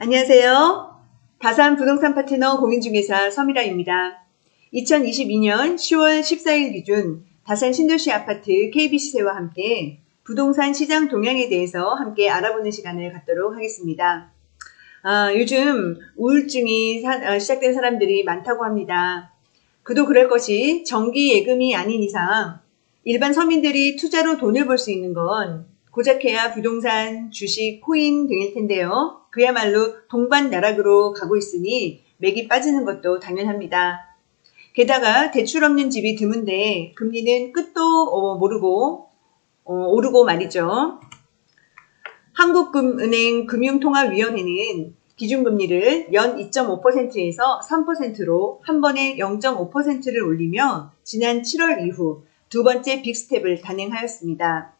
안녕하세요. 다산 부동산 파트너 공인중개사 서미라입니다. 2022년 10월 14일 기준 다산 신도시 아파트 KB시세와 함께 부동산 시장 동향에 대해서 함께 알아보는 시간을 갖도록 하겠습니다. 요즘 우울증이 시작된 사람들이 많다고 합니다. 그도 그럴 것이 정기 예금이 아닌 이상 일반 서민들이 투자로 돈을 벌 수 있는 건 고작해야 부동산, 주식, 코인 등일 텐데요. 그야말로 동반나락으로 가고 있으니 맥이 빠지는 것도 당연합니다. 게다가 대출 없는 집이 드문데 금리는 끝도 모르고 오르고 말이죠. 한국은행 금융통화위원회는 기준금리를 연 2.5%에서 3%로 한 번에 0.5%를 올리며 지난 7월 이후 두 번째 빅스텝을 단행하였습니다.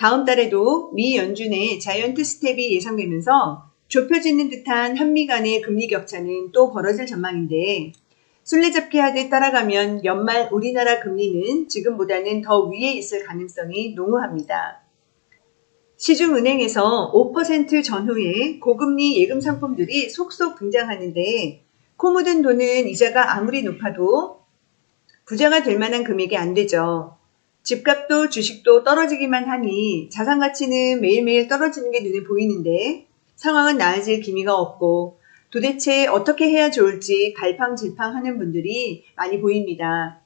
다음 달에도 미 연준의 자이언트 스텝이 예상되면서 좁혀지는 듯한 한미 간의 금리 격차는 또 벌어질 전망인데 술래잡기 하듯 따라가면 연말 우리나라 금리는 지금보다는 더 위에 있을 가능성이 농후합니다. 시중은행에서 5% 전후의 고금리 예금 상품들이 속속 등장하는데 코 묻은 돈은 이자가 아무리 높아도 부자가 될 만한 금액이 안 되죠. 집값도 주식도 떨어지기만 하니 자산 가치는 매일매일 떨어지는 게 눈에 보이는데 상황은 나아질 기미가 없고 도대체 어떻게 해야 좋을지 갈팡질팡하는 분들이 많이 보입니다.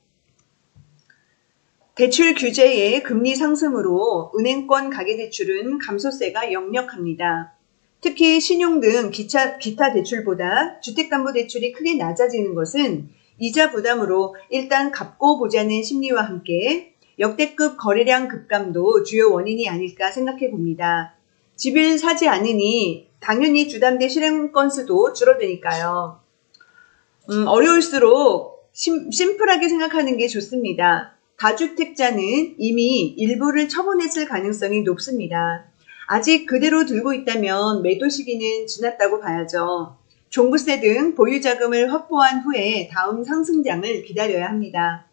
대출 규제의 금리 상승으로 은행권 가계대출은 감소세가 역력합니다. 특히 신용 등 기타 대출보다 주택담보대출이 크게 낮아지는 것은 이자 부담으로 일단 갚고 보자는 심리와 함께 역대급 거래량 급감도 주요 원인이 아닐까 생각해 봅니다. 집을 사지 않으니 당연히 주담대 실행 건수도 줄어드니까요. 어려울수록 심플하게 생각하는 게 좋습니다. 다주택자는 이미 일부를 처분했을 가능성이 높습니다. 아직 그대로 들고 있다면 매도 시기는 지났다고 봐야죠. 종부세 등 보유자금을 확보한 후에 다음 상승장을 기다려야 합니다.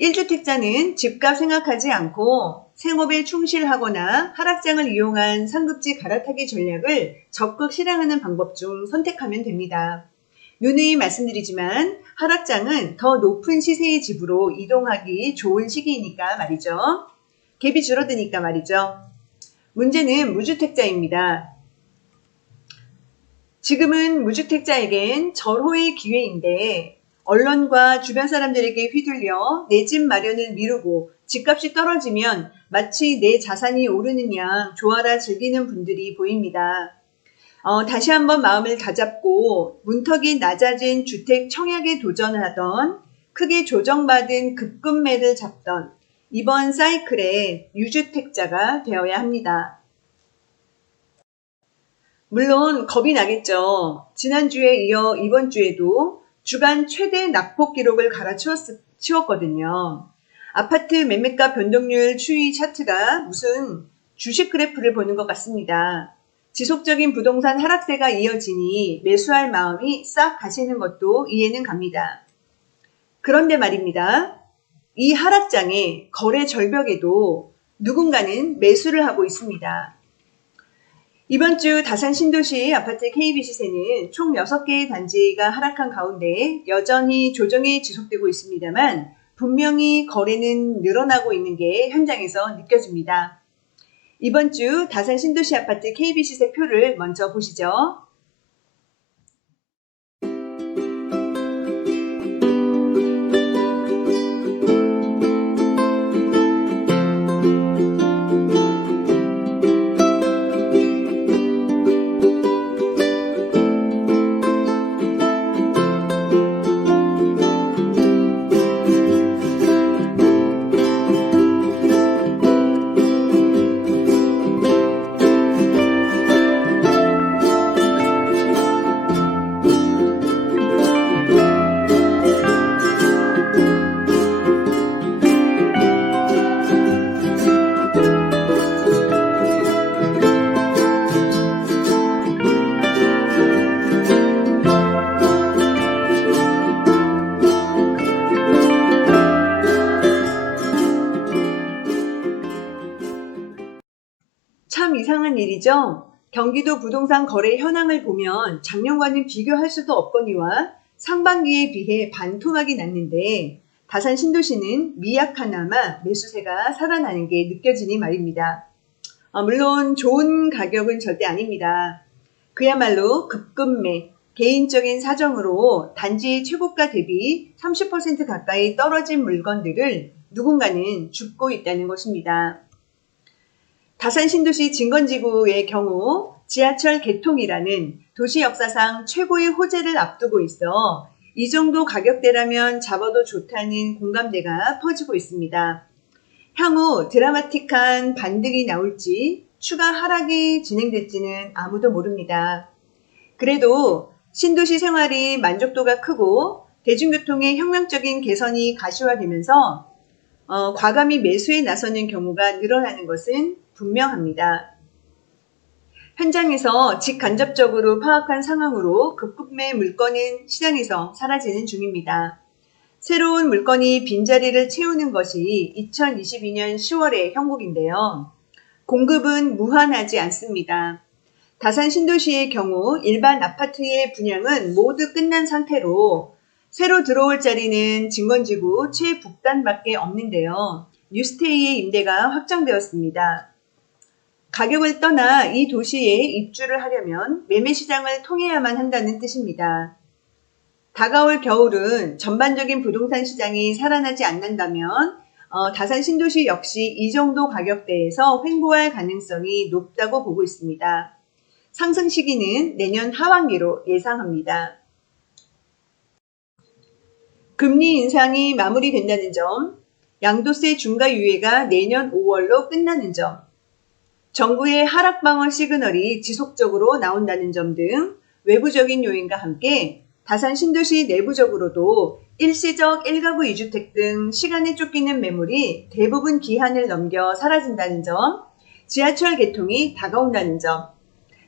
1주택자는 집값 생각하지 않고 생업에 충실하거나 하락장을 이용한 상급지 갈아타기 전략을 적극 실행하는 방법 중 선택하면 됩니다. 누누이 말씀드리지만 하락장은 더 높은 시세의 집으로 이동하기 좋은 시기이니까 말이죠. 갭이 줄어드니까 말이죠. 문제는 무주택자입니다. 지금은 무주택자에겐 절호의 기회인데 언론과 주변 사람들에게 휘둘려 내 집 마련을 미루고 집값이 떨어지면 마치 내 자산이 오르는 양 좋아라 즐기는 분들이 보입니다. 다시 한번 마음을 다잡고 문턱이 낮아진 주택 청약에 도전하던 크게 조정받은 급급매를 잡던 이번 사이클의 유주택자가 되어야 합니다. 물론 겁이 나겠죠. 지난주에 이어 이번 주에도 주간 최대 낙폭 기록을 갈아치웠거든요. 아파트 매매가 변동률 추이 차트가 무슨 주식 그래프를 보는 것 같습니다. 지속적인 부동산 하락세가 이어지니 매수할 마음이 싹 가시는 것도 이해는 갑니다. 그런데 말입니다. 이 하락장의 거래 절벽에도 누군가는 매수를 하고 있습니다. 이번 주 다산 신도시 아파트 KB시세는 총 6개의 단지가 하락한 가운데 여전히 조정이 지속되고 있습니다만 분명히 거래는 늘어나고 있는 게 현장에서 느껴집니다. 이번 주 다산 신도시 아파트 KB시세 표를 먼저 보시죠. 참 이상한 일이죠. 경기도 부동산 거래 현황을 보면 작년과는 비교할 수도 없거니와 상반기에 비해 반토막이 났는데 다산 신도시는 미약하나마 매수세가 살아나는 게 느껴지니 말입니다. 물론 좋은 가격은 절대 아닙니다. 그야말로 급급매, 개인적인 사정으로 단지 최고가 대비 30% 가까이 떨어진 물건들을 누군가는 줍고 있다는 것입니다. 다산 신도시 진건지구의 경우 지하철 개통이라는 도시 역사상 최고의 호재를 앞두고 있어 이 정도 가격대라면 잡아도 좋다는 공감대가 퍼지고 있습니다. 향후 드라마틱한 반등이 나올지 추가 하락이 진행될지는 아무도 모릅니다. 그래도 신도시 생활이 만족도가 크고 대중교통의 혁명적인 개선이 가시화되면서 과감히 매수에 나서는 경우가 늘어나는 것은 분명합니다. 현장에서 직간접적으로 파악한 상황으로 급급매 물건은 시장에서 사라지는 중입니다. 새로운 물건이 빈자리를 채우는 것이 2022년 10월의 형국인데요. 공급은 무한하지 않습니다. 다산 신도시의 경우 일반 아파트의 분양은 모두 끝난 상태로 새로 들어올 자리는 진건지구 최북단밖에 없는데요. 뉴스테이의 임대가 확정되었습니다. 가격을 떠나 이 도시에 입주를 하려면 매매시장을 통해야만 한다는 뜻입니다. 다가올 겨울은 전반적인 부동산 시장이 살아나지 않는다면 다산 신도시 역시 이 정도 가격대에서 횡보할 가능성이 높다고 보고 있습니다. 상승 시기는 내년 하반기로 예상합니다. 금리 인상이 마무리된다는 점, 양도세 중과 유예가 내년 5월로 끝나는 점, 정부의 하락 방어 시그널이 지속적으로 나온다는 점 등 외부적인 요인과 함께 다산 신도시 내부적으로도 일시적 1가구 2주택 등 시간에 쫓기는 매물이 대부분 기한을 넘겨 사라진다는 점, 지하철 개통이 다가온다는 점,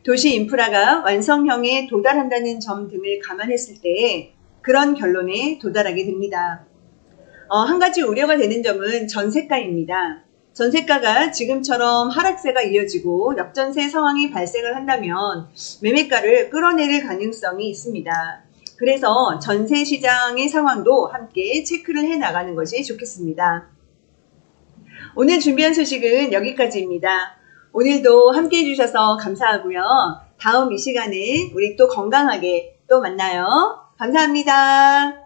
도시 인프라가 완성형에 도달한다는 점 등을 감안했을 때 그런 결론에 도달하게 됩니다. 한 가지 우려가 되는 점은 전세가입니다. 전세가가 지금처럼 하락세가 이어지고 역전세 상황이 발생을 한다면 매매가를 끌어내릴 가능성이 있습니다. 그래서 전세 시장의 상황도 함께 체크를 해 나가는 것이 좋겠습니다. 오늘 준비한 소식은 여기까지입니다. 오늘도 함께 해주셔서 감사하고요. 다음 이 시간에 우리 또 건강하게 또 만나요. 감사합니다.